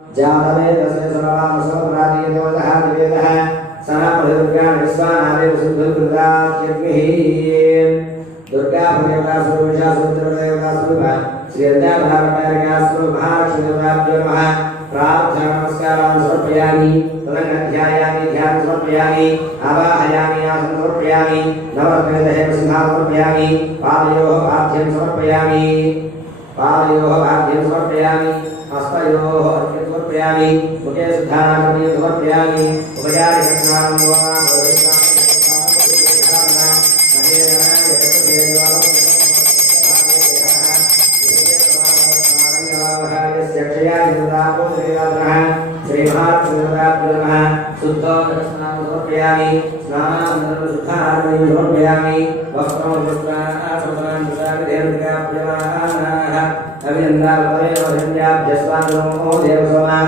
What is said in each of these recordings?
जातवेदस्य सर्वामसोपराधीयतोदः निवेदः सनापदुर्गान् विश्वानादेव सिद्धुर्गात्यग्निः दुर्गा देवता स्वरूपा सुरुद्रदेवता स्वरूपा श्री अद्यावतारिका स्वरूपा महालक्ष्मीदेवताभ्यो नमः प्रार्थना नमस्कारान् समर्पयामि तदङ्गाध्यायामि ध्यानं समर्पयामि आवाहयामि आसनं समर्पयामि नवग्रहदेव सिंहासनं समर्पयामि पादयोः पाद्यं समर्पयामि हस्तयोः अर्घ्यं समर्पयामि मुखे शुद्धानागमनीयं समर्पयामि उपचारि समर्पयामि स्नानानन्तरं शुद्धानागमनीयं समर्पयामि वस्त्रं अभिनन्दाभ्यस्वानो देवसोमा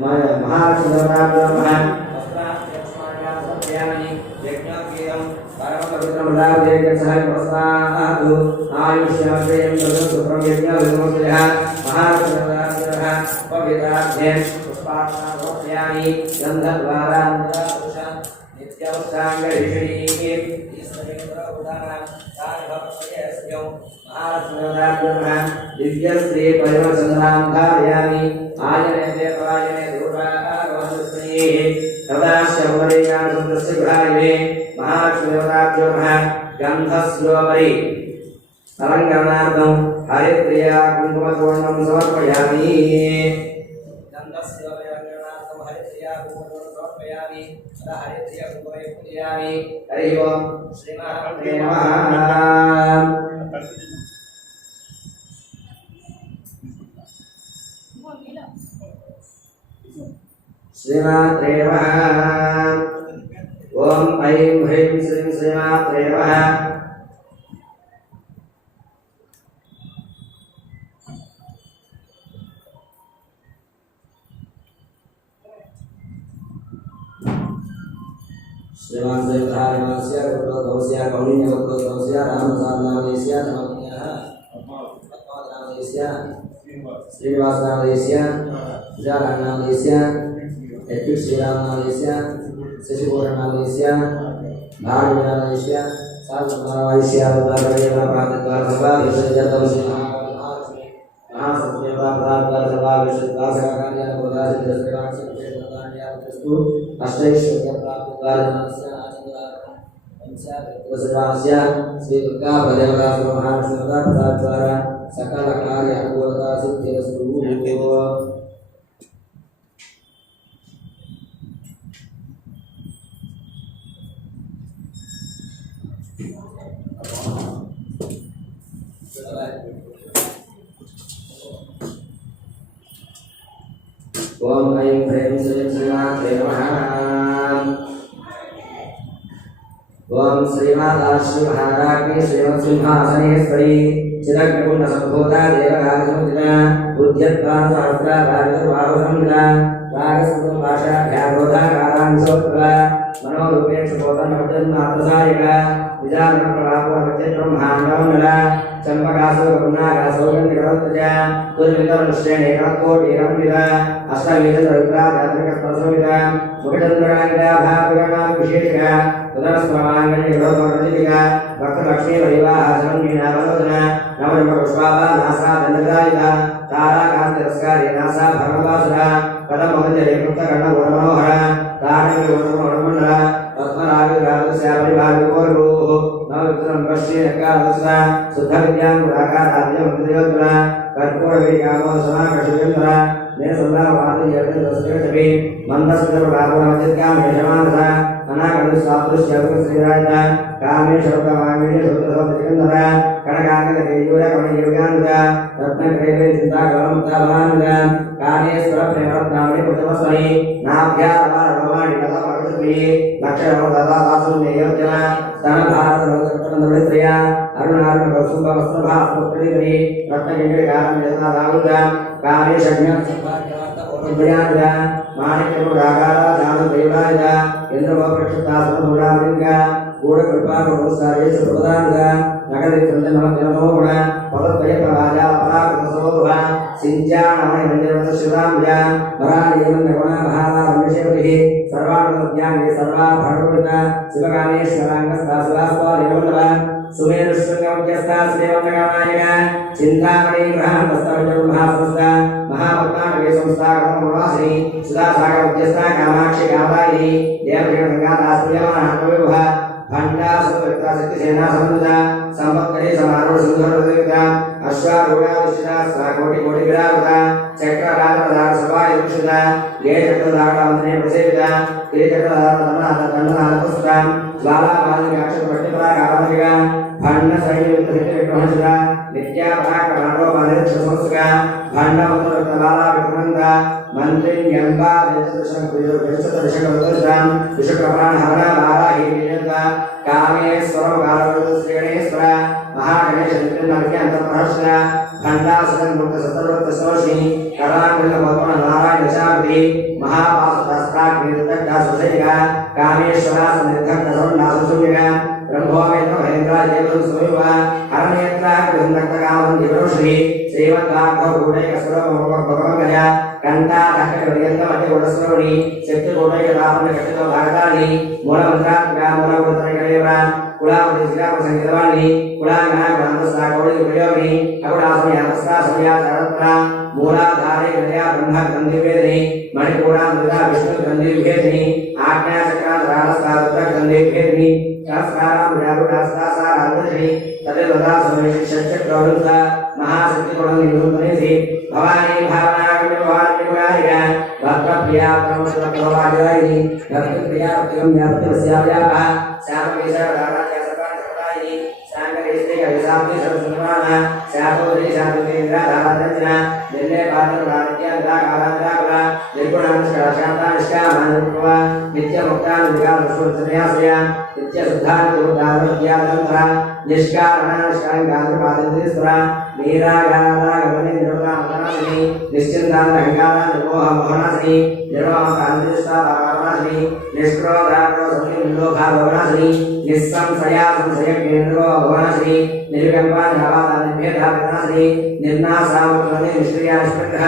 महालक्ष्मीदेवताभ्यो नमः समर्पयामि यज्ञोपवीतं परमपवित्रं लाभेयं सह नमस्कारु आयुष्यं सुप्रं यज्ञोपवीतः महालक्ष्मीदेवताभ्यः पवित्राभ्यं पुष्पार्चनां समर्पयामि गन्धद्वारान्तरपुरुष नित्यवस्त्राङ्गऋषिः दिव्यश्री परिवचनां धारयामि आयने परायणे दूरागमनस्मैः तदाश्यवरेयासुन्दस्य गृहायणे महालक्ष्मीदेवताभ्यो नमः गन्धस्योपरि अलङ्करणार्थं हरिप्रिया कुङ्कुमचूर्णं समर्पयामि गन्धस्योपरि अलङ्करणार्थं हरिप्रिया कुङ्कुमचूर्णं समर्पयामि तदा हरिप्रिया कुङ्कुमे पूजयामि हरिः ओं श्रीमात्रे नमः श्रीमात्रे नमः ओम ऐं ह्रीं श्रीं श्रीमात्रे नमः श्रीमान देवतायस्य गुरुदोषस्य कौण्डिन्यवद्गोत्रस्य रामसारनामदेस्य नमः पद्मावतारनामदेस्य श्रीनिवासनामदेस्य विशालनामदेस्य एपिक श्रीरामनामदेस्य शशिपूर्णनामदेस्य भारतीनामदेस्य साधुनामदेस्य अवतारयेन प्रातःकालसभाविषयजतमसिंह महासत्यवादासभाविषयकार्यान् बोधासिद्धश्रीवासविषयकार्यावस्तु अष्टैश्वर्यप्राप्तिकार्यमानस्य आचन्द्रास्य श्री दुर्गा भदेवता महालक्ष्मीदेवता सकल कार्य अनुकूलता सिद्धिरस्तु ओम ऐं ह्रीं श्रीं श्रीमात्रे नमः ओम श्रीमाता श्री महाराज्ञी श्रीमत्सिंहासनेश्वरी चिरग्निपुण्यसम्भूता देवकार्यसमुदिता बुद्ध्यत्पादसहस्राधारितबाहुसंहिता रागसुतं भाषाभ्यारोधाकारांशोत्तरा मनोरूपेक्षपोतन्नपजन्मात्रसायिका विजानप्रभावोऽमृतब्रह्माण्डमण्डला चम्पकासो करुणाकासो गन्धिकरत्तजा कुलमितरश्रेणेककोटिरम्बिता अष्टमीतरविप्राजात्मिकस्पर्शोमिता मुखचन्द्रकाङ्गिता भागविशेषिका उदरस्वमाङ्गल्यगृहोत्तरदीपिका भक्तलक्ष्मी वैवाहजनमीनावलोचना नवजन्मपुष्पाभा नासा दण्डदायिता ताराकान्तिरस्कारे नासा भरणवासुरा कदममञ्जले कृप्तकर्णगुणमनोहरा कारणिकगुणमण्डला पद्मरागविराजस्यापरिभागविकोरुः नवविक्रम पश्येनकालदस्रा शुद्धविद्याङ्गुराकाराद्यमन्त्रियोत्तरा कर्पूरवीकामोदसनाकषुयन्तरा नेसन्दावादियर्दस्यकटपि मन्दस्मितप्रभावनमचित्कामेशमानसा अनाकन्दुस्वादृश्यगुणश्रीरायता कामेशोत्तमाङ्गेशोत्तरसोत्तरिकन्दरा कनकाङ्गदकेयूरकमयोगानुगा रत्नग्रेवे चिन्ताकलमुक्ताभवानुगा कामेश्वरप्रेमरत्नामणि पुष्पस्महि नाभ्यारवाणि कथमकृतस्मि लक्षणमोददातासुन्नेयोजना स्तनभारतरोदकटनन्दवृत्तया अरुणारुणकौसुम्भवस्त्रभास्वप्रणिधि रत्नगिरिकारणयत्नादामुगा कामेशज्ञानसम्पाद्यवार्तपोपद्वयानुगा माणिक्यमुरागारा जानदैवायुगा इन्द्रवप्रक्षतासुरमुरालिङ्गा गूढकृपाकमुस्तारेषु प्रदानुगा नगरे चंदनमोगुण पदद्वय प्रवाजा पराकृतसोभा सिंचानमय मंदिरवत शिवाम्या वरादेवन्नगुण महाराजविषयभिः सर्वाणुद्याङ्गे सर्वाभरणुता शिवकामेश्वराङ्गस्तासुरास्वा देववल्लभा सुमेरुशृङ्गमध्यस्था श्रीवन्नगानायिका चिन्तामणि ग्रहान्तस्तविजन्महासंस्था महाभक्तानगे संस्था कर्मवासिनी सुधासागरमध्यस्था कामाक्षि कामायिनी देवगणगङ्गादास्प्रियमानः भण्डासुरक्ता शक्तिसेना समुद्रा संवत्करे समारोह सुंदरदेवता अश्वारूढाविष्टा कोटि कोटि विरावता चक्रराजप्रधान सभाय विष्टा ये चक्रधारणवन्दने प्रसेविता ये चक्रधारण दण्डनाथ पुष्टा ज्वालामालिनी अक्षरपट्टिपरागारमलिका भण्ड सैन्यविक्रमशिला नित्यापराक्रमाणोपानिरक्षसंस्का भण्डमतुरक्तबाला विक्रमन्ता मंत्रिण्यम्बा विशुद्धविषकवदृष्टां विशुक्रप्राणहरणा बालाहि विजन्ता कामेश्वरकालवृतश्रेणेश्वर महागणेशनित्यन्तप्रहर्षा भण्डासुरन्मुक्तसतर्वत्तसोषि कलाकृतभवननारायणशाब्दी महापाशुतास्त्राग्निर्दग्धासुसैका कामेश्वरासनिर्धग्धसौण्डासुशून्यका ब्रह्मोवेन्द्रमहेन्द्राजयवंशोयुवा हरनेत्राग्निर्दग्धकामं दिवश्री श्रीमद्भागवतोडैकसुरभगवङ्गया कंठाधक्कगणयन्तमतिगुणस्वरुणि शक्तिकोटैकतापनकष्टितभागतानि मूलमन्त्रात्मका मूलगुणत्रयकलेवरा कुलावति श्रीरामसङ्गीतवाणि कुलाङ्गनागणान्तस्ताकौलिकप्रयोगिनि अकुलासमयातस्ता समयाचारत्रा मूलाधारे गणया ब्रह्मग्रन्थिवेदिनि मणिपूरामृता विष्णुग्रन्थिविभेदिनि आज्ञाचक्राधराणस्तारुद्रग्रन्थिविभेदिनि सहस्रारामृतारुडास्तासारादर्शिनि तदेवता समेषि षट्चक्रवृन्दा महाशक्तिगुणनिरूपणेसि भवानी भावनागम्यवादिवारिका भद्रप्रिया ब्रह्मसुरप्रभावादिवारिणि भक्तिप्रिया भक्तिगम्यापतिवस्याव्यापः श्यामकेशरदाराज्यसर्वाणि शाङ्करेश्वरीकविशाब्दी सर्वसुन्दराणा शातोदरी शान्तुकेन्द्राधाराधञ्जना निर्णयपात्रराज्याग्राकाराग्राकुला निर्गुणानुष्काशान्तानिष्कामानुरूपा नित्यमुक्तानुविकासुरचनयाश्रया नित्यशुद्धानुरुद्धानुज्ञातन्त्रा निष्कारणनिष्काङ्गानुपादिन्द्रेश्वरा नीरागारागमने निर्मलामनाशिनी निश्चिन्तानहङ्कारानिर्मोहमोहनाशिनी निर्मोहकान्तिष्ठाभावनाशिनी निष्क्रोधाक्रोधनिर्लोभाभवनाशिनी निस्संशया संशयज्ञेन्द्रोभवनाशिनी निर्विकल्पानिर्भावादानिर्भेदाभिनाशिनी निर्नासामुद्रने निष्क्रिया निष्प्रग्रह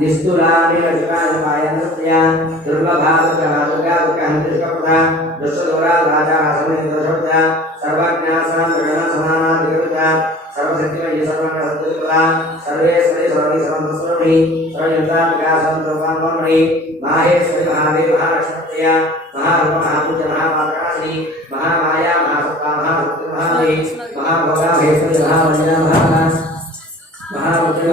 निस्तुलानिलचकानिपायनृत्या दुर्लभादुर्गहादुर्गादुर्गहन्तिष्कप्रदा दुष्टदोराराजासमेन्द्रशब्दा सर्वज्ञासां गणसमानाधिकृता सर्वशक्तिमयी सर्वज्ञसत्त्वयुक्ता सर्वेश्वरी सर्वणि सर्वस्वरूपिणी सर्वयन्त्रात्मिका सर्वरूपान्मणि माहेश्वरी महादेवी महालक्ष्मीप्रिया महारूप महापूज्य महापात्रनाशिनी महामाया महासत्ता महाशक्ति महादेवी महाभोगा महेश्वरी महावन्या महारुद्र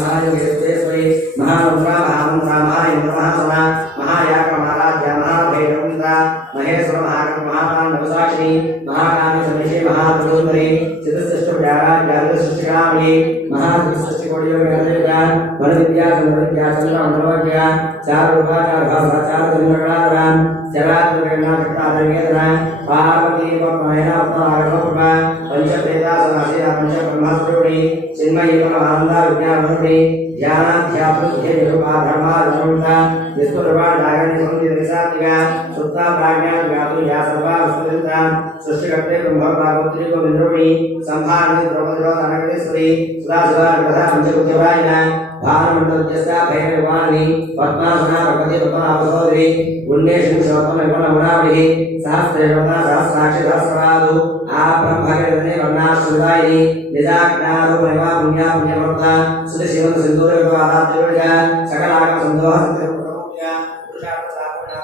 महायोगेश्वरी महारुद्रा महामन्त्रा महायन्त्र महासना महायाग महाराज्या महाभैरवन्त्रा महेश्वर महागण महाताण्डवसाक्षिणी महाकामी समेषी महात्रिपुरी सिद्धसृष्टप्राज्ञादिसृष्टिकामिनी महासृष्टिकोटियोगेन्द्रयोगा वनविद्या संवृद्ध्या चन्द्रमण्डलोज्ञा चारुरूपा चारुभासा चारुचन्द्रकलाधरा जलाद्रगणाचक्राधरगेन्द्रा पार्वती पद्महेना उत्तरागमकृपा पंचप्रेतासनाशिया पंचब्रह्मस्वरूपिणी चिन्मयी परमानन्दा विज्ञानरूपिणी ध्यानाध्यात्मनिरूपा धर्माधर्मता निष्ठुरवाणागणि संधिनिसात्मिका सुप्ता प्राज्ञान व्याप्तिया सर्वा वस्तुनिता सृष्टिकर्ते ब्रह्मभागवत्री गोविन्दरूपिणी संभारणी द्रौपदीरोधनगणेश्वरी सुरासुरार्कथा पंचकुत्यवायिना भानुमण्डलस्था भैरवाणी पद्मासना भगवती पद्मनाभसोदरी पुण्येशुषोत्तमविपुलगुणावलिः सहस्रेवता सहस्राक्षि सहस्रपादु आब्रह्मगणने वर्णाश्रुदायिनी निजाज्ञारूपमेवा पुण्या पुण्यमर्था सुधिशिवन्त सिन्दूरयुगवादाब्धिविजया सकलागमसन्दोहसत्यप्रमुख्या पुरुषार्थसापुण्या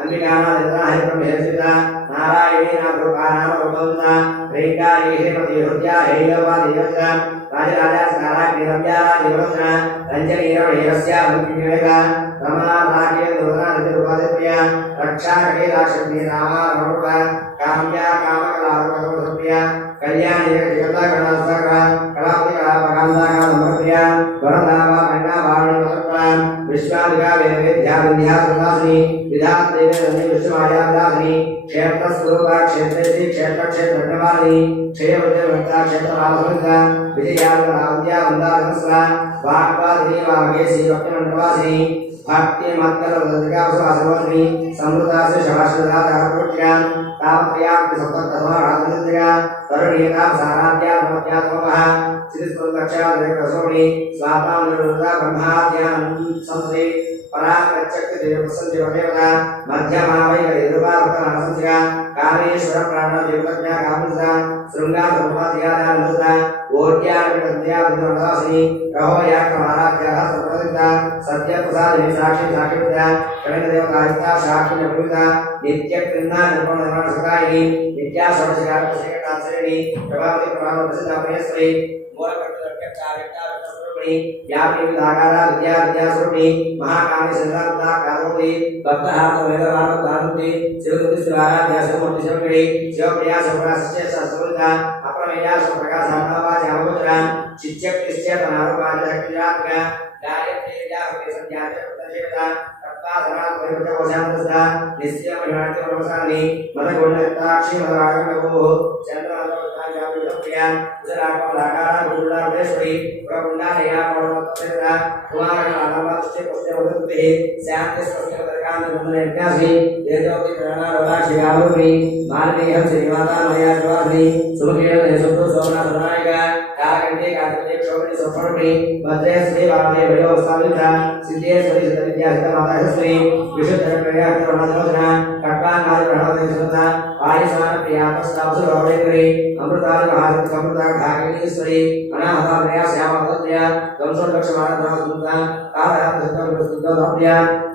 अंबिकानादित्राहिब्रह्मेश्वरिता नारायणी नामरूपानामरूपवन्ता ह्रीङ्कारी हेमति हृद्या हैलवादियवता राजराजा स्नाराग्निरव्या दिवसना रञ्जनीरवणेरस्या वन्तिविवेका रमाभाग्य दुर्गादिरूपादिप्रिया रक्षाकटे दाक्षिणी नामा रमरूपा काम्या कामकलारूपसंप्रिया कल्याणी जगदागणासकरा कलापति कलापकान्ता कामप्रिया वरदावा कन्यावाणी वसत्रा विश्वादिका वेदवेद्या विन्ध्यासुदासिनी विधात्रेवे नन्दी विश्वमायादासिनी क्षेत्रस्वरूपा क्षेत्रेति क्षेत्रक्षेत्रज्ञवादिनी क्षेयवृत्तिर्वृत्ता क्षेत्रभावसंहिता विजयार्गरावद्या वन्दासहस्रा वाक्पादिनी वागेशी भक्तिमण्डलवासिनी भक्ति मंगल वदनका सुवासवनी समृद्धासे शवासुदा दारुट्यान तापयाक् सप्ततमा राजनित्या तरुणीका साराध्या नमत्या तमः श्रीस्पन्दक्षा देवसोणी स्वापां निरुद्धा ब्रह्माद्यान संसे पराक्रचक्र देवसंज देवता मध्यमावै गरुवार्तनासंज्ञा कामेश्वर प्राण देवज्ञा कामुसा शृंगार रूपाध्याया नमस्ता ओर्या विद्या बुद्धदासिनी कहो या कमाराध्या संप्रदिता सत्य प्रसाद साक्षी साक्षिता कणिक देवता साक्षी नपुता नित्य कृष्णा निर्मल निर्माण सकायिनी नित्या सर्वशकार प्रसेकटाश्रेणी प्रभावती प्रभाव प्रसिद्ध प्रियश्री यापि विदाकारा विद्या विद्या स्वरूपी महाकामी संसारता कारोति भक्तहात वेदवाद दारुति शिवदुति शिवाराध्या शिवमूर्ति शिवगिरी शिवप्रिया शिवराश्चे सस्वृता अप्रमेया सुप्रकाशात्मा जामोद्रा चिच्य कृष्य तनारूपा जगत्यात्मा गायत्री जाहृति संध्याते प्रदेवता तत्पादना परिवृत वशान्तस्ता निश्चय महिमान्ति परमसानि मदगुणताक्षी मदरागणगो चन्द्रमाधवता जामोद्रा उदराकमलाकारा गुरुलाभेश्वरी प्रगुणालया परमतत्त्वेता कुमारनामवस्ते पुष्टवदुते शान्ति स्पष्टवदकान्त नमनेत्यासि तेजोति प्राणारोदाक्षिगावरुणि मानवीयं श्रीमाता मया ज्वासि सुमकेन देशुतो सोमनाथनायका काकण्डे काकण्डे क्षोभनि सोपरुणि भद्रे श्री वामे वयो साविता सिद्धेश्वरी सिद्धविद्यासिता श्री विशुद्धप्रया प्रणोदना कट्वांगादि प्रणोदना आयुष्मान प्रियापस्तावसु रोवेन्द्री अमृतादि महादित अमृता ढाकिनीश्वरी अनाहता प्रिया श्यामभद्र्या कंसोलक्ष्मानता सुता कालया सुता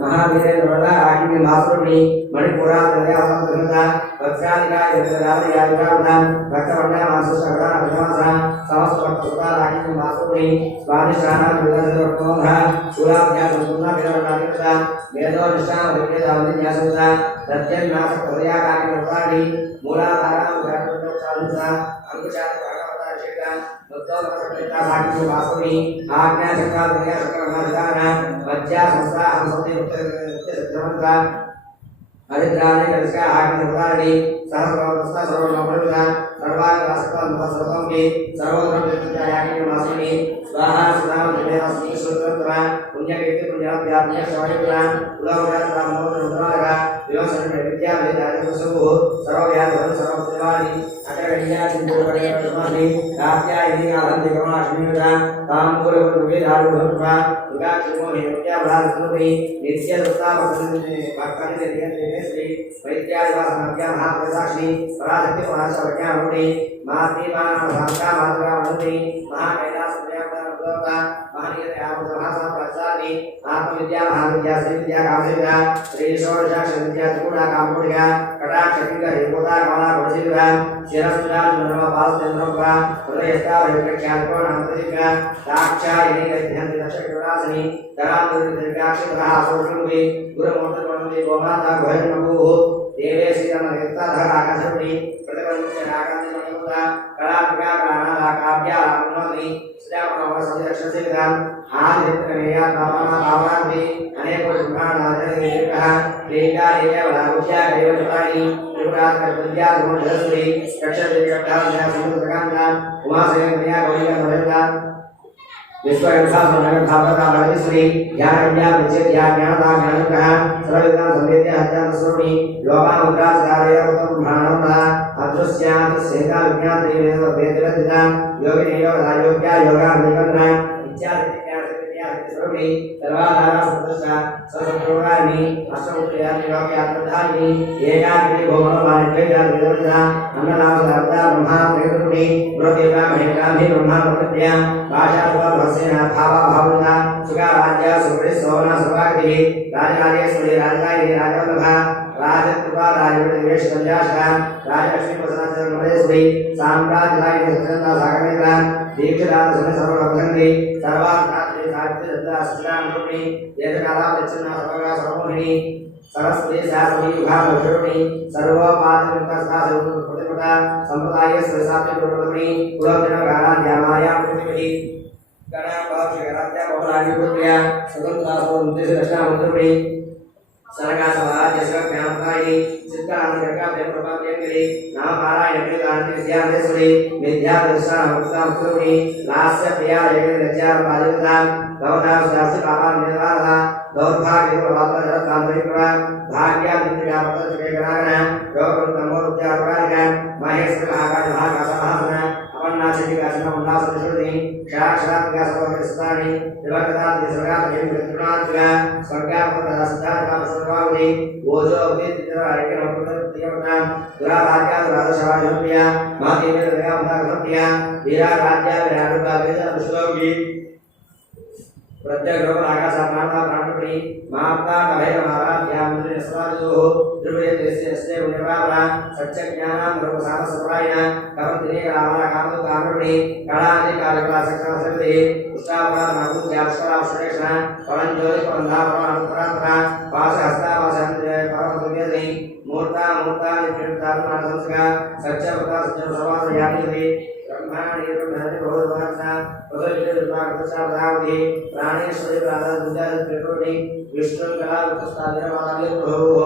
महावीरेन्द्र वरदा आकिनी मासुरुणि मणिपुरा प्रया सुता वत्सादिकाय जगदादिया विरामना भक्तवर्णा मासुसकरा विश्वासा समस्त भक्तसुता आकिनी मासुरुणि स्वादिष्ठाना विदर्भोधा सुराध्या सुता विरामनादिता वेदो निष्ठान विद्यादावनिन्यासुता सत्यन्नाथ प्रदया काकिनी मूलाधारां ग्रहणोत्साहुता अंकुशात भगवता शिखा मुद्दोलकसंहिता साक्षी वासुनि आज्ञा चक्रा दुनिया चक्रमधाना मज्जा संस्था हमसते उत्तरमंता हरिद्राने कलशा आज्ञा उदारणी सहस्रवस्था सर्वनोपरिता सर्वांगासता मुखसर्वंगे सर्वोत्तमविद्यायानि वासुनि स्वाहा सुधाम देवा सुतंत्रा पुण्यकीर्ति पुण्याभ्याप्य शवयुक्ता उदावरात्रा मनोरंजनागा विवसन विद्या वेदादि सुसुभो सर्वव्याधि सर्वदेवानि अटगणिया चिंतनपरिमाणि कात्यायिनी आनंद करुणाश्मीता तांबूल वेदादि भक्त्वा दुर्गा क्षमो विद्या भ्रातृपि नित्य दत्ता भक्तानि देवते श्री वैद्यादिवासनाभ्यां महाप्रसाक्षी पराशक्ति पराशक्त्यामुनि माति मानवभावका मात्रा मनुनि महाकैलास प्रियता महानीयतया प्रसादि आत्मविद्या महाविद्या श्रीविद्या कामविद्या श्री षोडशाक्ष विद्या त्रिपुरा कामपुरिया कटाक्ष किंग हेमोदा कमला गुणशिवा शिरस्त्रा नरम पालचंद्रप्रा हृदयस्था वैप्रख्यातो नामप्रतिका दाक्षायिनी गद्यन्ति दशकरासनि तरान्तरिव्याक्षितः सोषुमुखि गुरुमूर्तिपरमति गोमाता गोहिन्मभूः देवे श्रीरमणेत्ताधर आकाशरुणि प्रतिपन्नराकान्तिमणिमुदा कलात्मिका प्राणालाकाव्या रामनोनि श्रीरामनवसंरक्षसिद्धां आदित्यनेया तामना तावनान्ति अनेको ब्रह्माणादनिर्विकः क्रीडालेयवलाभुष्या कैवलतानि त्रिपुरात्मविद्या गुणधरस्वी रक्षदेव्यभ्यां समुद्रकान्ता उमाशयन्त्रिया गौरीयमधेता विश्वयंसास्मरणभावता भगवती ज्ञानविद्या विचेत्या ज्ञानदा ज्ञानकः सर्वविद्यां संवेद्य हत्यामस्वरूपी लोकामुद्राचार्य ब्रह्माणंदा अदृश्यात् सेता विज्ञान वेदवेदिता योगिनी योगयोग्या योगानिकन्ना इत्यादि सर्वाधारा सदस्या सर्वप्रोगानि अष्टमुत्यानि योग्यात्मधानि एकाग्नि भोगवानित्या वेदवेदिता अन्ननामदाता ब्रह्मा प्रेतरुणि ब्रह्मदेवा महेन्द्राधि ब्रह्मा प्रकृत्या भाषात्वभस्येन भावा भावना सुखाराज्य सुप्रे सोना सुभागति राजराजेश्वरी राजकायिनी राजवल्लभा राजकृपा राजवेश कल्याशा राजलक्ष्मी प्रसन्नचरण महेश्वरी साम्राज्यदायिनी सत्यनंदा सागरनेत्रा दीक्षितार्थ समय सर्वभक्तंगी सर्वार्थात्रे साहित्य दत्ता सच्चिदानंदरूपिणी देशकाला प्रचन्ना सर्वगा सर्वमोहिनी सरस्वती शास्त्री युगा भक्षरुणी सर्वपादविमुक्ता सर्वप्रतिपदा संप्रदाय स्वसाप्य प्रवर्तनी कुलजना गाना ध्यामाया प्रतिपदी गणा भावशिखरात्या बहुलानि रूपया स्वतंत्रासो उद्देश्य दर्शना मंत्रुणी सरगा समाज ज्ञानकायिनी चित्तानंदका प्रेम प्रभावेंद्री नाम पारायण प्रियदानी विद्याधेश्वरी विद्यादर्शना मुक्ता मंत्रुणी लास्य प्रिया जगन लज्जा बालिका भवना शास्त्र पापा निर्वाहा दौर्भाग्य वाला जलतांत्रिका भाग्यादित्या पतचकेकरागना योगप्रतमोरुद्यापराधिका महेश महाकाय महाकाशमहासना अपन्नाशिकासना उन्नासनिषुद्धि क्षाक्षात्यासवस्तानि दिवकदादिसर्गादिविकृतनात्या स्वर्गापदासिद्धात्मापसर्वावधि ओजोवदितिरहरिकनपुत्रतियमता दुराभाग्यादुरादशवायुप्रिया महतीमिरदयामदागमप्रिया वीराराज्या विराटुकावेदनुश्लोकी प्रत्येक ग्रह आकाशात्माता प्राणपति माता भय महाराज्या मंदिर स्वादो द्रव्य देशे अस्ते उन्नवाला सच्च ज्ञानां ग्रह सार सर्वायना कर्मदिने रामला कामो कामरुणि कलादि कार्यकला सकल सर्वे उष्टावरा नागु ज्ञापस्करा श्रेष्ठा पवनज्योति पंधा परात्रा पास हस्ता वासंद्र परम दुर्गति मूर्ता नित्यता संस्का सच्च वक्ता सच्च सर्वास यानि ब्रह्माणि ब्रह्मणि भगवद्वासा पदविद्वाकसावधावधि प्राणेश्वरी प्राणदुर्गादित्रिकोटि विष्णुकलावस्तस्तादिरमादिर प्रभुः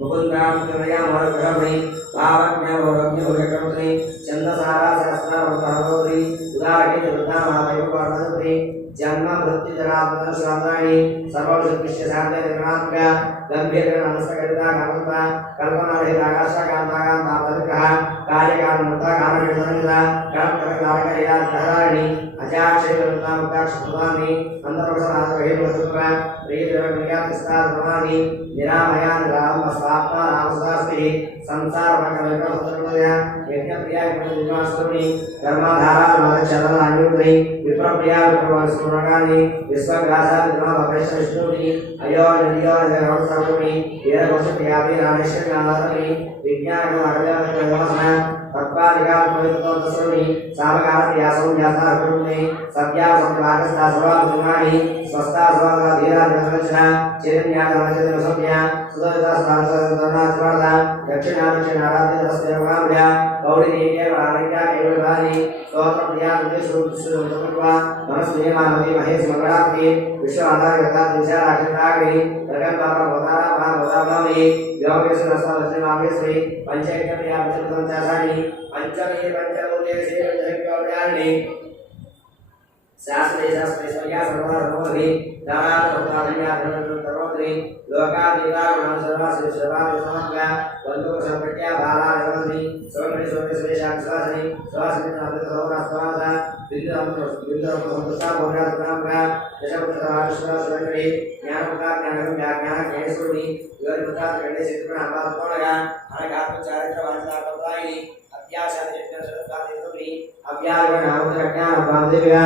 मुकुन्दां त्रिमया मोहग्रहमणि भावज्ञाभोगज्ञभोगकर्मणि छन्दसारा सहस्रावतारगौरी उदाहरणि वृद्धामावैवपार्वती जन्म मृत्यु जरापदश्रान्तानि सर्वशक्तिश्च शान्तिर्गणात्मका गम्भीरनमस्तकरिता कामन्ता कल्पनारहिताकाशकान्ताकान्तापरिग्रह कार्यकारणमुक्ता कामकृतनिता कर्मकरकारकरियाधाराणि अजाक्षेत्रमुक्तामुक्ताक्षप्रदानि अन्तर्वसनाथरहेतुवसुत्र प्रियद्रवक्रियातिस्तारप्रमाणि निरामया निरामस्वात्मा रामसदास्तिः संसारमकरविक्रमसुत्रमया यज्ञप्रियाकृतविश्वासुनि कर्माधारामादक्षतनान्युक्ति विप्रप्रिया विप्रवासुरगानि विश्वग्रासादिग्रहभवेशविष्णुनि अयोनियोनिरवसरुणि वीरकोशप्रियापि रामेश्वरनाथनि विज्ञानमगलवसना तत्पादिकात्मवित्तोत्तसरुणि सामकालप्रियासं व्यासारुणि सत्यासंवाकस्तासवादुमानि स्वस्तासवादधीरादिवसना चिरन्यादमचन्द्रसंज्ञा सुदर्शनाथनाथनाथनाथनाथ दक्षिणादक्षिणाराध्यदस्तेवकाम्या गौरीदेव्यावाणिक्या केवलवानि स्तोत्रप्रियादिदेशरूपस्वरूपत्वा मनस्वियमानवति महेश मंगलाप्ति विश्वआधारगतादिशाराक्षिताग्नि प्रकल्पापभवताराभागवताभामि योगेश्वरस्वादश्रीमामेश्वरी पंचैक्यप्रियाभिचन्द्रपञ्चाशानि पंचमे पंचभूते श्रीपञ्चैक्यव्याणि शास्त्रे सर्या सर्वदा सर्वोधि दाराधर्मदाधन्या धर्मधर्मधर्मोधि लोकादिता गुणां सर्वासि सर्वादि समग्र बन्धुकसंप्रज्ञा बाला निवन्ति स्वगणि स्वगणेश्वरेशां स्वासनि स्वासनि नामतसौरास्वादा विद्युतसंपुष्टा भोगात्मका दशपुत्रसमाविष्टा स्वगणि ज्ञानमुखा ज्ञानगम्या योनिमुखा गणेशचित्रण अपादकोणगा अनघात्मचारित्रवाञ्छापत्रायिनि अभ्यासादिज्ञानसरस्वादित्वनि अव्यायनामोदरज्ञानपादिव्या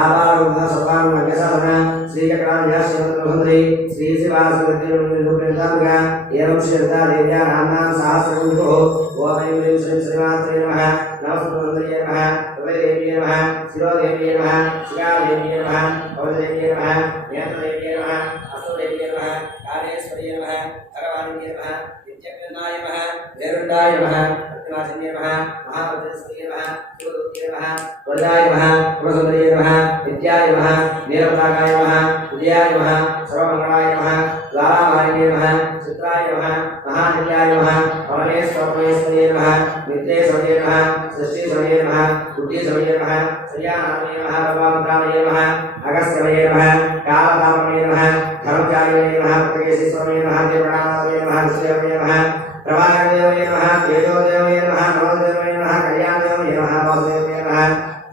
आपादुग्धा सर्वाङ्गसाधना श्रीचक्रान्याश्रीमन्तमहन्त्री श्रीशिवासुरतिरुपनिताम्बिका एवं श्रीलता देव्या नाम्नां सहस्रकुण्डुः ओम ऐं ह्रीं श्रीं श्रीमात्रे नमः नमस्ते नमः देव्यै नमः शिरोदेव्यै नमः शिखादेव्यै नमः भवदेव्यै नमः नेत्रदेव्यै नमः हस्तदेव्यै नमः कालेश्वर्यै नमः भगवान्यै नमः नित्यज्ञानाय नमः वैरुण्डाय नमः प्रतिमासिन्यै नमः महावज्रस्त्यै नमः शिवदूत्यै नमः वरदाय नमः गुणसुन्दर्यै नमः नित्याय नमः नीलपताकाय नमः उदयाय नमः सर्वमङ्गलाय नमः द्वारामालिन्यै नमः चित्राय नमः महानित्याय नमः पवनेश्वरमहेश्वर्यै नमः नित्येश्वर्यै नमः सृष्टिश्वर्यै नमः बुद्धिश्वर्यै नमः श्रियानामये नमः भगवान्कामये नमः अगस्त्यमये नमः कालकामये नमः धर्मचार्ये नमः प्रकेशीश्वरये नमः देवनामये नमः श्रीयमये नमः प्रभादेवये नमः तेजोदेवये नमः नवदेवये नमः कल्याणदेवये नमः वासुदेवये नमः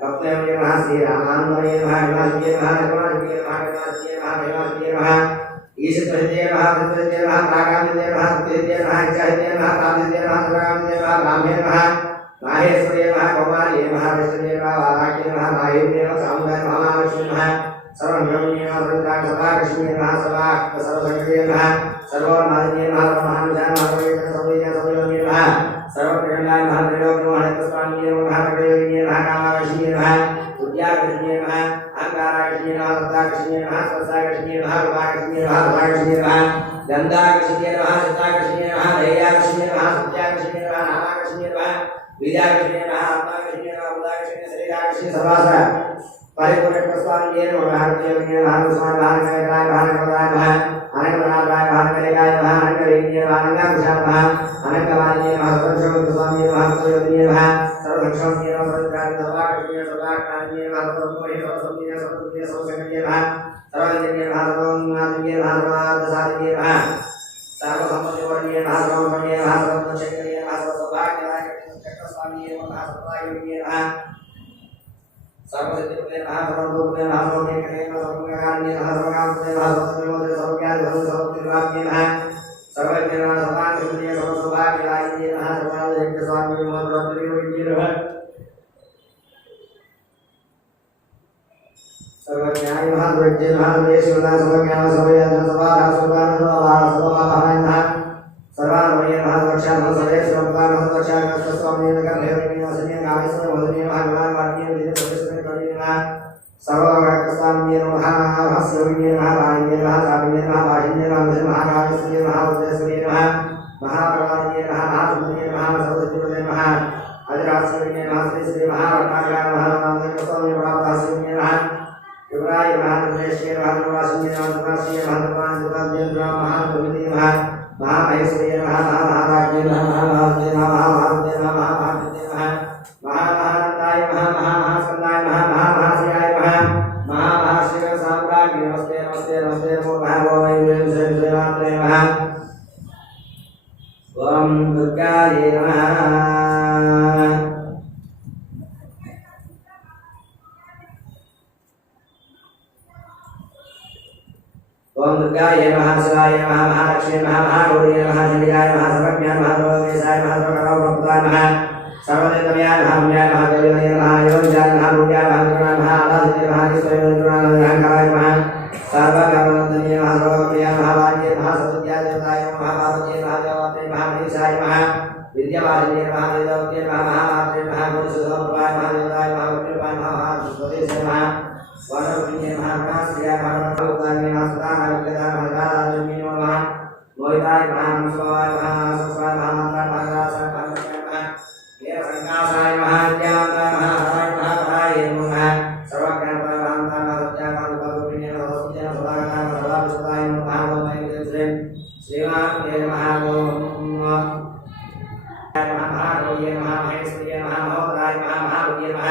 भक्तदेवये नमः श्रीरामानन्दये नमः हिमालये नमः निर्वाणये नमः निर्वाणये नमः भैवासये नमः ईशप्रहिते नमः प्रत्यहिते नमः प्रागामिते नमः प्रत्यहिते नमः इच्छाहिते नमः प्राप्तिते नमः सर्वकामिते नमः ब्राह्मणे नमः माहेश्वर्ये नमः कौमार्ये नमः वैष्णवे नमः वाराह्ये नमः माहेन्द्रे नमः सामुदाय नमः महालक्ष्मी नमः सर्वब्रह्मण्ये नमः सर्वकार्यकृष्णे नमः सर्वसंकटे नमः सर्वमालिन्ये नमः सर्वमहानुजाय नमः सर्वयोगे नमः सर्वप्रियङ्गाय नमः त्रिलोकमोहनस्वामिये नमः प्रयोगिने नमः कामाकृष्णे नमः उद्याकृष्णे नमः अहङ्काराकृष्णे नमः सत्ताकृष्णे नमः स्वस्ताकृष्णे नमः रूपाकृष्णे नमः रूपाकृष्णे नमः गन्धाकृष्णे नमः चित्ताकृष्णे नमः धैर्याकृष्णे नमः सत्याकृष्णे नमः नामाकृष्णे नमः विद्याकृष्णे नमः आत्माकृष्णे नमः बुधाकृष्णे शरीराकृष्णे सर्वास परिपूर्णस्वामिये नमः भारतीयोगे नमः स्वामी भारतकाय भारतकाय नमः अनंतनाथाय भारतकाय नमः अनंतरेण्ये नमः अनंतकुशाय नमः अनंतवाणिये नमः सर्वक्षमस्वामिये नमः सर्वयोगिने नमः सर्वक्षमये नमः सर्वकार्य सर्वाकृष्णे सर्वाकार्ये नमः सर्वमोहे सर्वसंज्ञे सर्वसंज्ञे सर्वसंज्ञे नमः सर्वजन्ये नमः सर्वनाथये नमः सारिये नमः सर्व संपत्ति वर्णीय नमः सर्वमणीय नमः सर्वशक्तिये नमः सर्वसौभाग्यदायक चक्रस्वामीये नमः सर्वदायिये नमः सर्वसिद्धिपते नमः सर्वभूते नमः सर्वमेकने नमः सर्वज्ञाने नमः सर्वकामते नमः सर्वविमोचने सर्वज्ञाने सर्वसिद्धिर्वाप्ये नमः सर्वज्ञ नमः सर्वांगसुन्दरीय सर्वसौभाग्यदायिये नमः सर्वदायकस्वामीये नमः सर्वप्रियविद्ये नमः सर्वज्ञानि महाद्वैज्ञ महाद्वैशिवदा सर्वज्ञान सर्वयज्ञ सर्वाधा सर्वानुभावा सर्वभावानः सर्वामय महादक्षाः सर्वेश्वरप्रदान महादक्षाः स्वामी नगरभैरवी वसनीय कामेश्वर वदनीय महागणान वाक्य विजय प्रदेश करीना सर्ववर्गस्वामी नमः भास्करवीय नमः राणीय नमः कामिय नमः वाहिन्य नमः महाकामेश्वरीय नमः वज्रेश्वरीय नमः महाप्रवाणीय नमः महासुंदरीय नमः सर्वसिद्धिपते नमः अजराश्वरीय नमः श्री महावटाग्रा नमः स्वामी महाभास्करीय नमः युवराय महादेश्वर महावासिन्य महावासिन्य महादेवान महादेवी महामहेश्वरी महामहाराज्ञ महाभारते महाभारते महाभारते महामहानंदाय महामहास्कंदाय महामहाशिवाय महामहाशिव साम्राज्ञ नमस्ते नमस्ते नमस्ते महाभवाय ओम दुर्गायै नमः ओम दुर्गायै नमः शिवाय नमः महालक्ष्मी नमः महागौरी नमः चंडिकाय नमः सर्वज्ञाय नमः सर्वदेशाय नमः सर्वकलावप्रदाय नमः सर्वदेवतमयाय नमः पुण्याय नमः देवाय नमः योगिजाय नमः भूयाय नमः गुणाय नमः आदासिते नमः ईश्वराय गुणाय नमः अहंकाराय नमः सर्वकलावप्रदाय नमः सर्वप्रियाय नमः वाज्ये नमः सत्याय देवताय नमः पार्वतीय नमः देवते नमः मनीषाय नमः विद्यावादिने नमः देवते नमः महामात्रे नमः गुणसुधोपाय नमः देवताय नमः विष्णुपाय नमः महासुदेशे नमः वनरुण्ये नमः महाश्रियाय नमः भगवाने नमः सुधानाय नमः मोहिताय नमः स्वाय नमः सस्वाय नमः महारासाय नमः वीरसंकासाय नमः ज्ञानाय नमः हराय नमः पराय नमः सर्वज्ञानाय नमः सत्याय नमः भगवन्ये नमः सत्याय सदागताय नमः सर्वविष्टाय नमः महामहिमदेवते श्रीमाते नमः महागौर्ये नमः महेश्वर्ये नमः महोदराय नमः महाभुजे नमः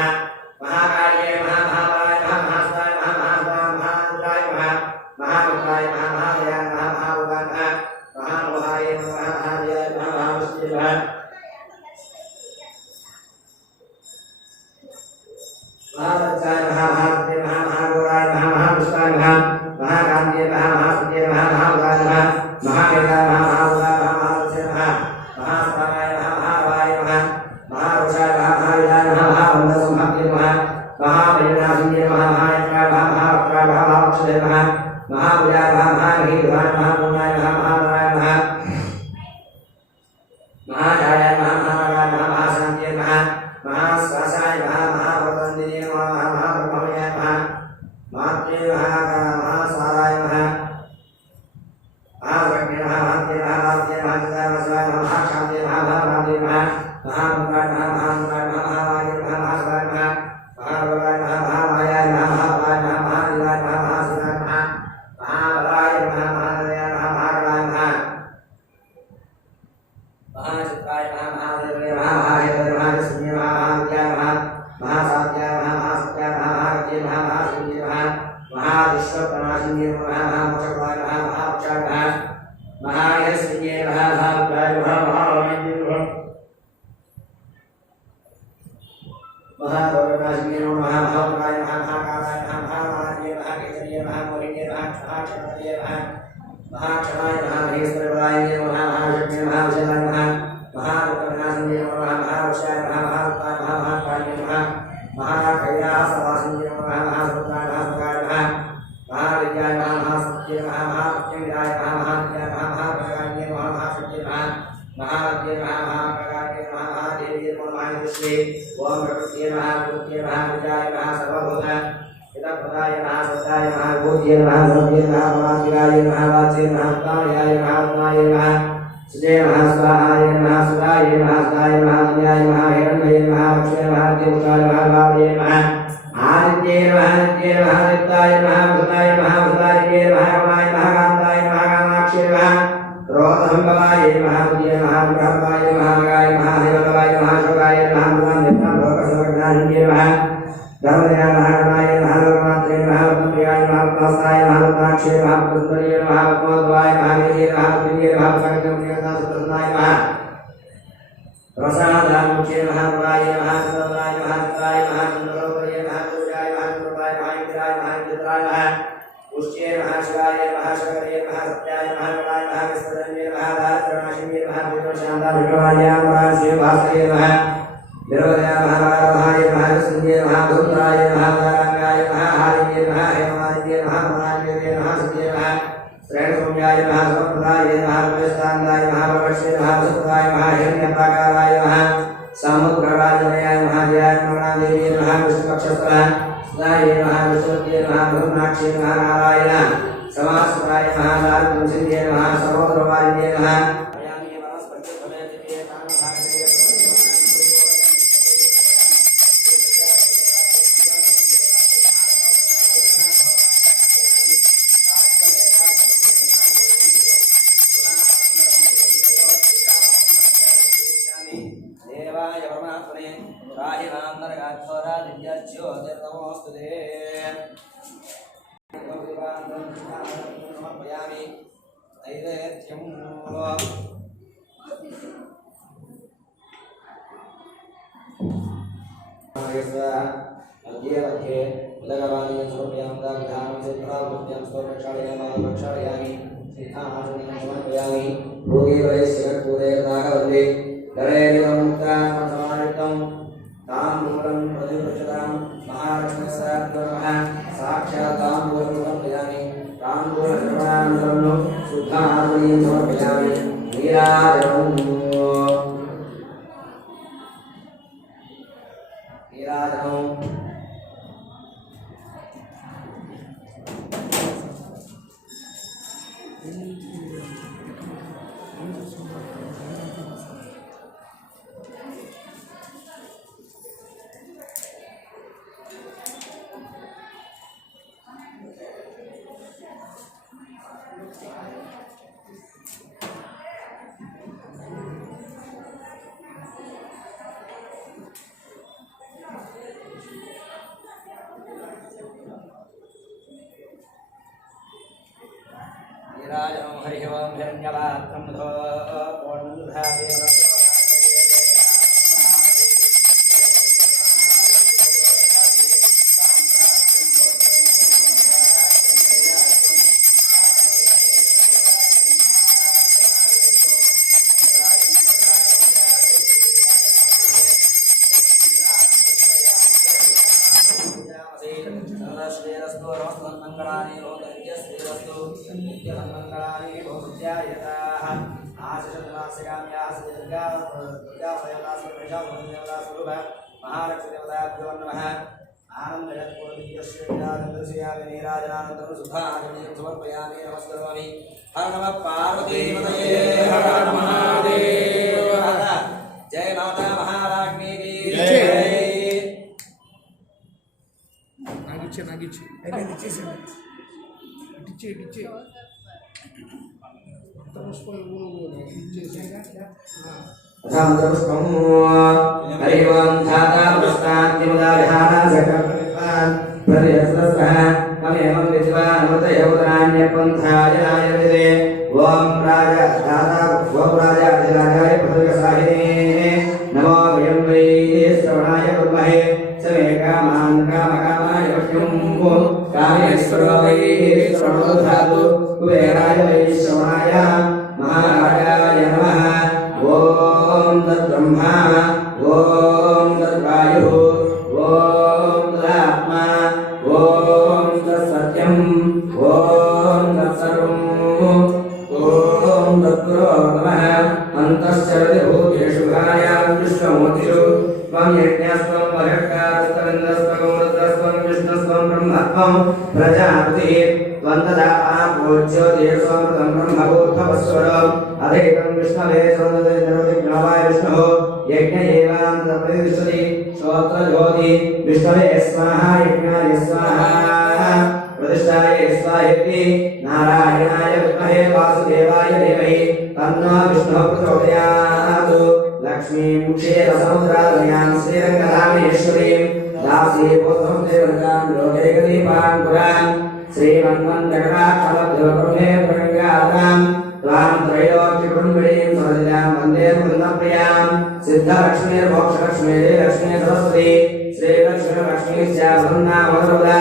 महाकार्ये नमः महाबलाय नमः महासुताय नमः महारुद्राय नमः महारुद्राय नमः महादयाय नमः महाभोगाय नमः महाभोगाय नमः महादेवाय नमः महाविष्णुवे नमः महावत्साय नमः महाभक्ते नमः महागौराय नमः महापुष्पाय नमः महाकान्ते नमः महासुते नमः महाभोगाय नमः महावेदाय नमः महाभोगाय नमः महावत्से नमः महास्ताय नमः महावाय नमः महारुषाय नमः महाविदाय नमः महाबन्धसंहते नमः महाभयनाशिन्ये नमः महायत्राय नमः महावक्त्राय नमः महावक्षते नमः महाभुजाय नमः महागीर्घाय नमः पूर्णाय नमः महाराय नमः महाजाय नमः महाराय नमः महाशान्त्ये नमः महाश्वासाय नमः महावरदन्दिने नमः महाब्रह्ममयाय नमः मात्रे महासाराय नमः महावज्ञे नमः महात्ये नमः महात्ये नमः चिदाय नमः शिवाय नमः महाशान्त्ये नमः महाभागे नमः महामुद्राय नमः महामुद्राय नमः महावाये नमः महाशिवाय नमः महाबलाय नमः महामायाय नमः महाबलाय नमः महादिवाय नमः महाशिवाय नमः महाबलाय नमः महादयाय नमः महागणाय नमः महाचित्राय नमः महादेवाय नमः महाहेतवे नमः महाजस्विने नमः महाविद्याय नमः महासाध्याय नमः महासत्याय नमः महागत्ये नमः महाशून्ये नमः महाविश्वप्रणाशिन्ये नमः महामोक्षकाय नमः महामोक्षाय नमः महायस्विने नमः महारुद्राय नमः महावाण्ये नमः महागौरनाशिन्ये नमः महाभद्राय नमः महाकालाय नमः महामान्ये नमः केसरीय नमः मोहिन्ये नमः महाक्षणाय नमः महाक्षणाय नमः महेश्वराय नमः महाशक्तिये नमः विशलाय नमः महारुद्रनाशिन्ये नमः महावक्षाय नमः महारुद्राय नमः महाकाल्ये नमः महाकैलासवासिन्ये नमः महासुत्राय नमः सुगाय नमः महाविद्याय नमः महासत्ये नमः महाप्रत्यङ्गाय नमः महाविद्याय नमः महाप्रगान्ये नमः महाशक्तिये नमः महावद्ये नमः महाप्रगान्ये नमः महादेव्ये नमः महाविष्णे ओम प्रकृत्ये नमः प्रकृत्ये नमः विद्याय नमः सर्वभूत हितप्रदाय नमः सदाय नमः बोध्ये नमः सर्वज्ञे नमः महाशिवाय नमः वाचे नमः कामयाय नमः उत्तमाय नमः सुजय नमः स्वाहाय नमः सुदाय नमः सुदाय नमः विद्याय नमः हिरण्मये नमः लक्ष्मी नमः देवताय नमः भावये नमः आदित्ये नमः नित्ये नमः नित्याय नमः वसुदाय नमः वसुदाय नमः रमाय नमः कान्ताय नमः कामाक्षी नमः रोधम्बवाय नमः विद्ये नमः बृहत्ताय नमः गाय नमः देवताय नमः शोकाय नमः मुदान्यः लोकसर्वज्ञानिन्ये नमः धर्मदयाय नमः गणाय नमः लोकमात्रे नमः वन्दप्रियाय नमः प्रस्ताय नमः वन्दनाक्षे नमः सुन्दर्ये नमः पद्मोद्भवाय विजय नमः विजय नमः सकलम नियता सुप्रसन्नाय नमः प्रसादामुखे नमः प्रवाय नमः सदाय नमः सदाय नमः चंद्रोदय नमः पूजाय नमः चंद्रोदय नमः इंद्राय नमः इंद्राय नमः पुष्ये नमः शिवाय नमः शंकराय नमः सत्याय नमः कलाय नमः विष्णुदेवाय नमः दारिद्र्यनाशिन्ये नमः विष्णुशान्ताय विष्णुवाय नमः शिवभास्कराय नमः विरोधाय नमः वाराहाय नमः संजय नमः धूम्राय नमः तारंगाय नमः हारिये नमः हेमादिये नमः महादेवे नमः सत्ये नमः श्रेणसौम्याय नमः समप्रदाय नमः प्रवेशान्ताय नमः प्रवक्ष्ये नमः सुताय नमः हिरण्यप्राकाराय नमः समुद्रराजनयाय नमः जयाय नमः देवी नमः विष्णुपक्षस्थः सदाय नमः विष्णुपत्ये नमः ब्रह्मणाक्षे नमः नारायण समासुताय नमः दारिद्र्यसिन्धे नमः सर्वोद्रवारिणे नमः जय माता महारानी की నాగిచ్చి అయిపోయింది ఇచ్చేసి हरि ओम धाता पुष्पान्तिमुदा विहारा सकलपरिपान् प्रतिहस्तः ममेवं विद्वान् अमृतयोगनान्यपन्थाय नायते ओम राजा धाता ओम राजा अधिराजाय पदविसाहिने नमो वयं वै श्रवणाय कुर्महे समे कामान् कामकामाय वक्ष्यं कामेश्वरो वै श्रवणो धातु कुबेराय वै श्रवणाय महाराजाय नमः ओम तद्ब्रह्मा ओम तद्वायुः ओम तदात्मा ओम तत्सत्यं ओम तत्सर्वं ओम तद्गुरो नमः अन्तश्चरति भूतेषु भायां विश्वमूर्तिषु त्वं यज्ञस्त्वं वरकारस्तविन्दस्त्वं रुद्रस्त्वं विष्णुस्त्वं ब्रह्मत्वं प्रजापतिः त्वं तदा पूज्यो देवस्वमृतं ब्रह्मभूतवस्वरम् अधैतं विष्णवे सर्वदेवदेवज्ञावाय विष्णुः यज्ञ एवान्तप्रतिष्ठति श्रोत्रज्योति विष्णवे स्वाहा यज्ञाय स्वाहा प्रतिष्ठाय स्वाहेति नारायणाय विद्महे वासुदेवाय धीमहि तन्नो विष्णुः प्रचोदयात् लक्ष्मीं क्षीरसमुद्रालयां श्रीरङ्गधामेश्वरीं दासीभूतं देवतां लोकैकदीपां पुरां श्रीमन्मन्दकटाक्षलब्धोर्मे प्रगङ्गातां त्वां त्रैलोक्यकुण्डलीं समजितां वन्दे वृन्दप्रियां सिद्धलक्ष्मीर्मोक्षलक्ष्मी लक्ष्मी सरस्वती श्रीलक्ष्मीलक्ष्मीश्चासन्नामरुदा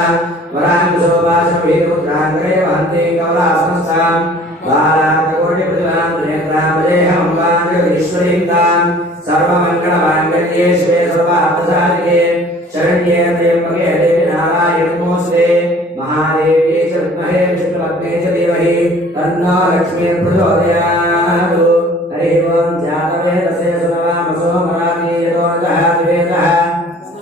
वरांसोपाशवीरुद्राङ्गरे वहन्ति कमलासनस्थां बालाकोटिप्रतिमां नेत्रामजेहमम्बाजगदीश्वरीं तां सर्वमङ्गलमाङ्गल्ये शिवे सर्वार्थसाधिके शरण्ये त्र्यम्बके देवी नारायणी नमोऽस्तुते महादेवी च विद्महे विष्णुपत्नी च धीमहि तन्नो लक्ष्मी प्रचोदयात् हरिः ओं जातवेदस्य सुनवामसो मरामि यतो नः द्वेतः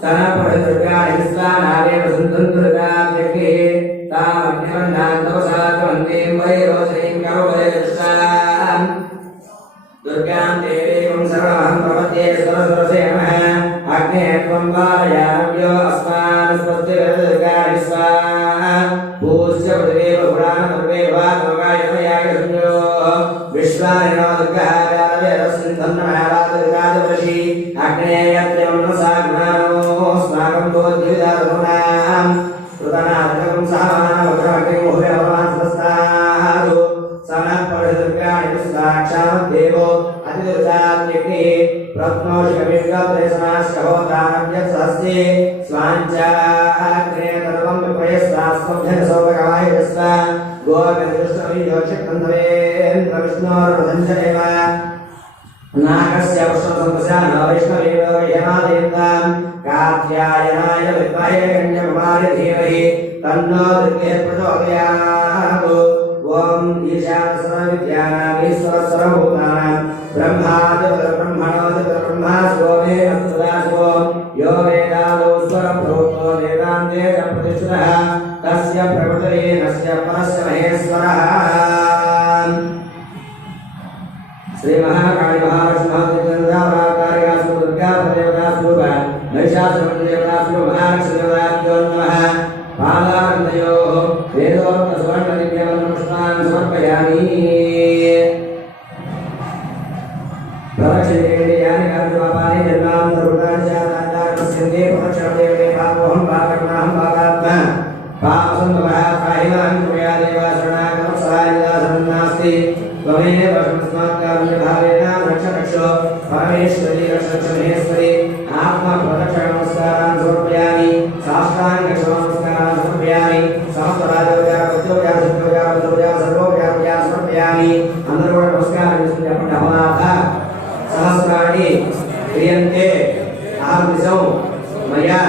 तनपरिदुर्गाणि स्नानावे वसन्तम् दुर्गाभ्यग्निः तामग्निवन्नां तपसा त्वन्तीं वैरोचनीं करोदयदृष्टाम् दुर्गां देवीं सर्वमहं प्रपद्ये सरस्वते नमः अग्ने त्वं वारयाम्यो अस्मान् स्वस्तिर्दुर्गाणि स्वाहा पूज्य पृथिवी पुराण पृथ्वी वागमगायतयाय संयो विश्वानि नो दुर्गाः वेदसिन्धन्नमहाराजराजवशी अग्ने यत्र्यं मनसा ज्ञानो स्माकं बोधिविदातमुनां कृतनाथकं सहमानवग्रमग्निमुहुरवमानसस्तादु सनत्परिदुर्गाणि साक्षात् देवो अतिदुर्गात्यग्निः प्रत्नोषिकविद्गतरेसनाश्चहोदानव्यत्सहस्ते स्वाञ्चाग्ने तर्वं विप्रयस्तास्मभ्यसौभगवायुजस्व गोविन्दविष्णुविष्णुर्विष्णोर्वधञ्जनेव नागस्य पुष्पसंपस्या न वैष्णवेव यमादेवतां कात्यायनाय विद्महे कन्याकुमारी धीमहि तन्नो दुर्गे प्रचोदयात् ओम ईशानसर्वविद्यानामीश्वरसर्वभूतानां ब्रह्मादिब्रह्मणोदिब्रह्मा शिवो मे अस्तुदाशिवो यो वेदादौ स्वरं प्रोक्तो वेदान्ते च प्रतिष्ठितः तस्य प्रकृतिः नस्य परस्य महेश्वरः श्री महाकाली महालक्ष्मी दुर्गा देवता स्वरूप महिषासुरदेवता स्वरूप महालक्ष्मी देवताभ्यो नमः पादारन्दयोः वेदोक्तस्वर्णदिव्यमनुष्ठान् समर्पयामि प्रदक्षिणेन्द्रियाणि कर्मपापानि जन्मान्तरभूतानि च तान्तारमस्यन्ते प्रदक्षिणदेवते पापोऽहं पापकर्माहं पापात्मा पापसम्भवः पाहिमां कृपया देव शरणागतं सहायदासनं नास्ति त्वमेव संस्मात्कारुण्यभावेन रक्षरक्षो परमेश्वरी रक्षरक्षमहेश्वरी आत्मप्रदक्षिणनमस्कारान् समर्पयामि साष्टाङ्गनमस्कारान् समर्पयामि समस्तराजोपचारवृत्तोपचारसिद्धोपचारबुद्धोपचार सर्वोपचारोपचार समर्पयामि అందరూ కూడా నమస్కారం చేసుకుని చెప్పండి అమనాథ సహస్రాణి క్రియంతే అహం నిజం మయా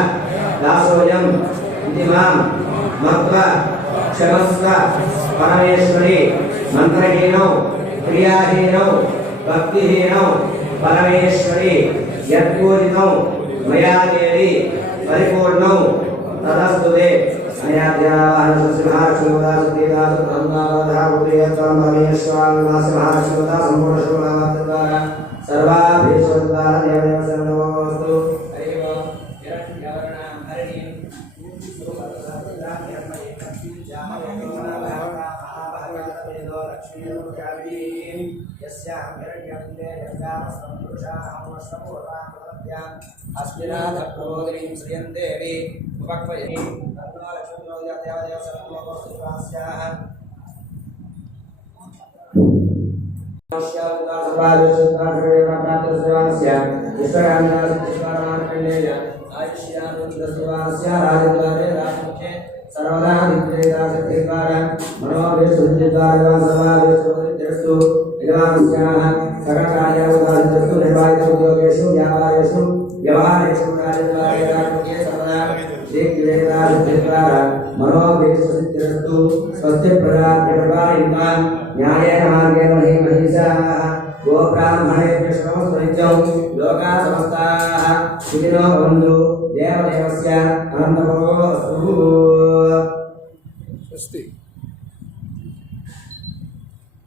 దాసోయం ఇది మాం మత్వ క్షమస్వ పరమేశ్వరి మంత్రహీనౌ క్రియాహీనౌ భక్తిహీనౌ పరమేశ్వరి యత్పూజితం మయా దేవి పరిపూర్ణం తదస్తుతే अस्मिनाथप्रबोधिनीं श्रियं देवी उपक्वयिनीं तन्नो लक्ष्मीर्देवदेव सर्वलोकस्याः सर्वदा नित्यदासद्वारा मनोभिष्टुद्वारा सर्वाभिष्टुद्रस्तु विद्वांस्याः सकलकार्यावकाशस्तु निर्वाहितोद्योगेषु व्यापारेषु व्यवहारेषु कार्यद्वारे सर्वदा दिग्वेदासद्वारा मनोभिष्टुद्रस्तु स्वस्ति प्रजाभ्यर्वायित्वा न्यायेन मार्गेण महिषाः गोब्राह्मणेभ्यः श्रमस्तु नित्यं लोकाः समस्ताः सुखिनो भवन्तु देवदेवस्य अनन्तमो अस्तु।